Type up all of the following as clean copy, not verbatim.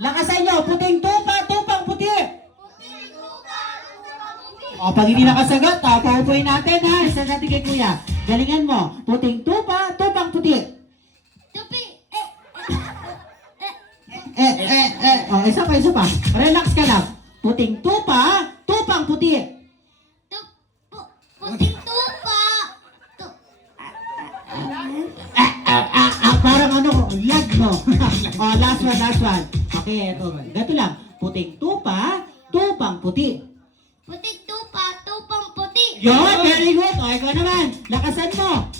Lakasan nyo. Puting tupa, tupang puti. Puting tupa, tupang puti. O, pag hindi nakasagot, paupuin natin ha. Isa natin kay kuya. Galingan mo. Puting tupa, tupang puti. Tupi. O, isa pa. Relax ka lang. Puting tupa, tupang puti. Puting tupa. Parang ano, lag mo. O, last one. Okay, eto. Gato lang. Puting tupa, tupang puti. Puting tupa, tupang puti. Yun, very good. O, ikaw naman. Lakasan mo.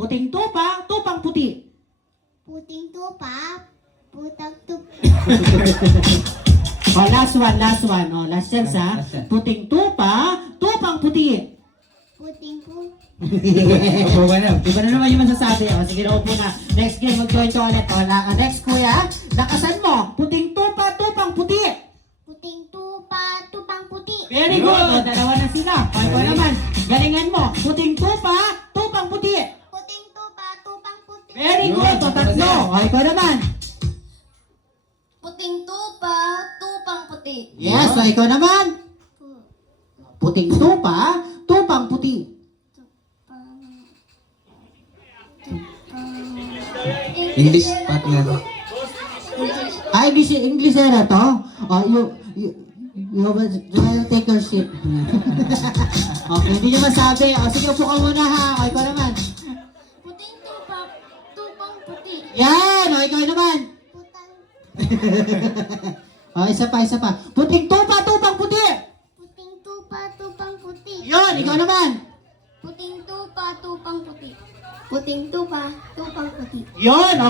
Puting tupa, tupang puti. Puting tupa, putang tupa. O, last one. O, last chance ha. Puting tupa, tupang puti. Puting tupa. Upo ka na. Di ba na naman yung masasabi? O, sige na, upo na. Next game, mag-join ka ulit. O, next kuya, lakasan mo. Puting tupa, tupang puti. Puting tupa, tupang puti. Very good. O, dalawa na sila. O, ikaw naman. Galingan mo. Puting tupa, tupang puti. Puting tupa, tupang puti. Very good. O, tatlo. O, ikaw naman. Puting tupa, tupang puti. Yes, o, ikaw naman. Puting tupa, tupang puti. English partner. Ay, English na to? Oh, you will take your seat. Okay, hindi nyo masabi. O, sige, upo ka muna ha. O, ikaw naman. Puting tupa, tupang puti. Yan! O, ikaw naman. Putang. O, isa pa. Puting tupa, tupang puti. Puting tupa, tupang puti. Yun, ikaw naman. Puting tupa, tupang puti. Puting tupa, tupang puti. Yun,